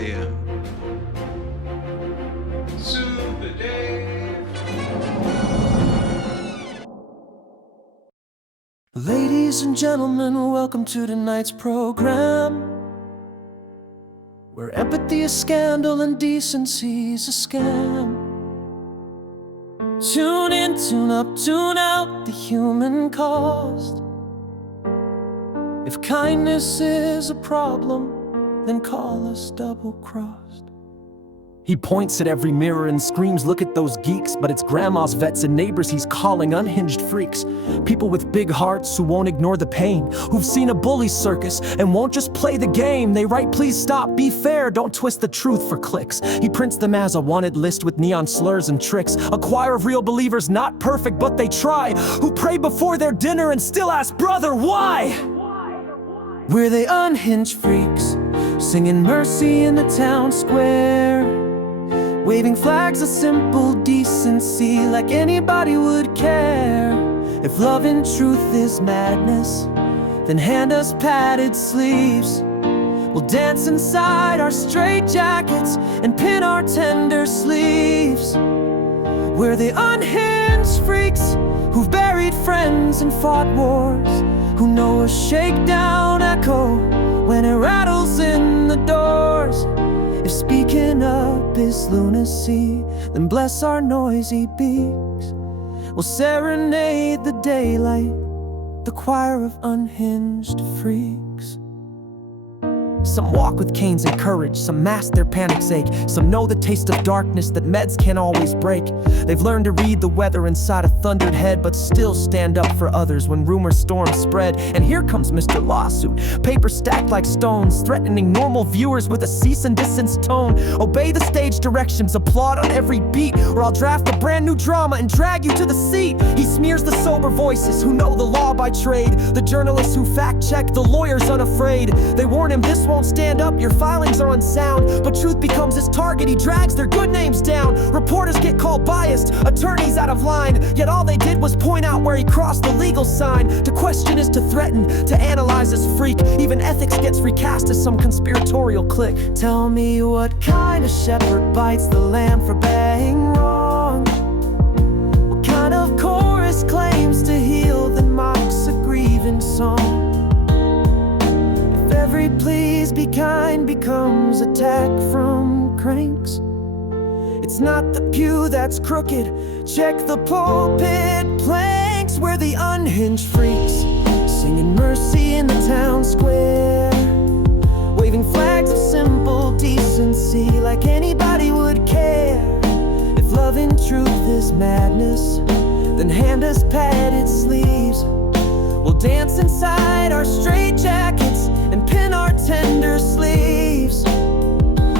I am Super Dave. Ladies and gentlemen, welcome to tonight's program, where empathy is scandal and decency is a scam. Tune in, tune up, tune out, the human cost. If kindness is a problem, then call us double-crossed. He points at every mirror and screams, "Look at those geeks," but it's grandmas, vets, and neighbors he's calling unhinged freaks. People with big hearts who won't ignore the pain, who've seen a bully circus and won't just play the game. They write, "Please stop, be fair, don't twist the truth for clicks." He prints them as a wanted list with neon slurs and tricks. A choir of real believers, not perfect but they try, who pray before their dinner and still ask, "Brother, why?" We're the unhinged freaks, singing mercy in the town square, waving flags of simple decency like anybody would care. If love and truth is madness, then hand us padded sleeves. We'll dance inside our straitjackets and pin our tender sleeves. We're the unhinged freaks who've buried friends and fought wars, who know a shakedown echo when it rattles in the doors. If speaking up is lunacy, then bless our noisy beaks. We'll serenade the daylight, the choir of unhinged freaks. Some walk with canes and courage, some mask their panic's ache, some know the taste of darkness that meds can't always break. They've learned to read the weather inside a thundered head, but still stand up for others when rumor storms spread. And here comes Mr. Lawsuit, paper stacked like stones, threatening normal viewers with a cease and desist tone. Obey the stage directions, applaud on every beat, or I'll draft a brand new drama and drag you to the seat. He smears the sober voices who know the law by trade, the journalists who fact check, the lawyers unafraid. They warn him, "This won't stand up, your filings are unsound." But truth becomes his target, he drags their good names down. Reporters get called biased, attorneys out of line, yet all they did was point out where he crossed the legal sign. To question is to threaten, to analyze is freak. Even ethics gets recast as some conspiratorial clique. Tell me what kind of shepherd bites the lamb for being wrong? What kind of chorus claims to heal then mocks a grieving song? Every please be kind becomes attack from cranks. It's not the pew that's crooked, check the pulpit planks. We're the unhinged freaks, singing mercy in the town square, waving flags of simple decency like anybody would care. If love and truth is madness, then hand us padded sleeves. We'll dance inside our straitjackets and pin our tender sleeves.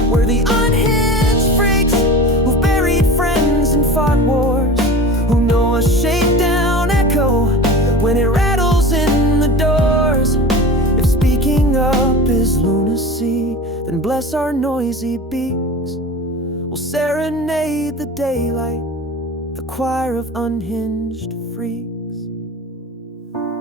We're the unhinged freaks who've buried friends and fought wars, who know a shakedown echo when it rattles in the doors. If speaking up is lunacy, then bless our noisy beaks. We'll serenade the daylight, the choir of unhinged freaks.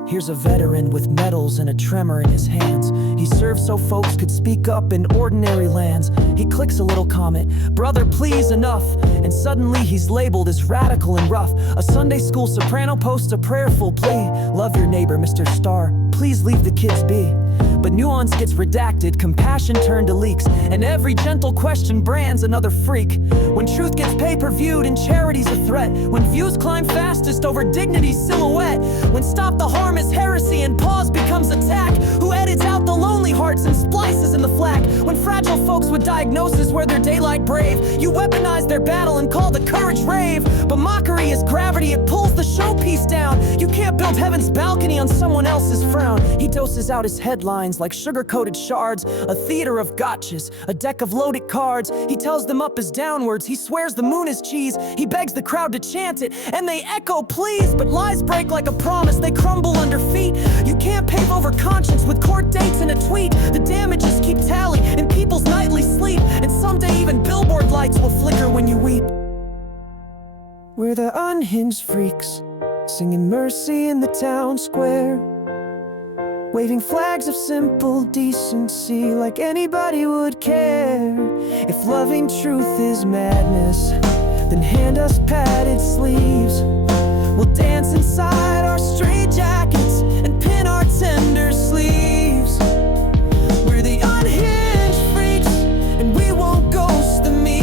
Here's a veteran with medals and a tremor in his hands. He served so folks could speak up in ordinary lands. He clicks a little comment, "Brother, please, enough." And suddenly he's labeled as radical and rough. A Sunday school soprano posts a prayerful plea, "Love your neighbor, Mr. Star, please leave the kids be." But nuance gets redacted, compassion turned to leaks, and every gentle question brands another freak. When truth gets pay-per-viewed and charity's a threat, when views climb fastest over dignity's silhouette, when stop the harm is heresy and pause becomes attack, who edits out the lonely hearts and splices in the flak? When fragile folks with diagnosis wear their daylight brave, you weaponize their battle and call the courage rave. But mockery is gravity, it pulls the showpiece down. You can't build heaven's balcony on someone else's frown. He doses out his headlines like sugar-coated shards, a theater of gotchas, a deck of loaded cards. He tells them up as downwards, he swears the moon is cheese. He begs the crowd to chant it, and they echo please. But lies break like a promise, they crumble under feet. You can't pave over conscience with court dates and a tweet. The damages keep tally in people's nightly sleep, and someday even billboard lights will flicker when you weep. We're the unhinged freaks, singing mercy in the town square, waving flags of simple decency, like anybody would care. If loving truth is madness, then hand us padded sleeves. We'll dance inside our straight jackets and pin our tender sleeves. We're the unhinged freaks, and we won't ghost the meek.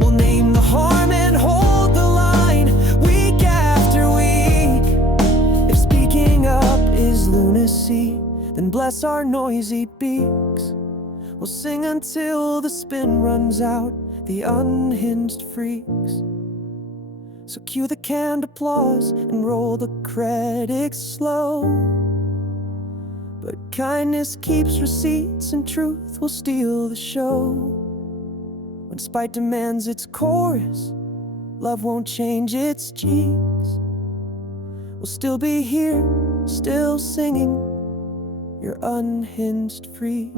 We'll name the harm and hold the line, week after week. If speaking up is lunacy, then bless our noisy beaks. We'll sing until the spin runs out, the unhinged freaks. So cue the canned applause and roll the credits slow. But kindness keeps receipts and truth will steal the show. When spite demands its chorus, love won't change its cheeks. We'll still be here, still singing, your unhinged freaks.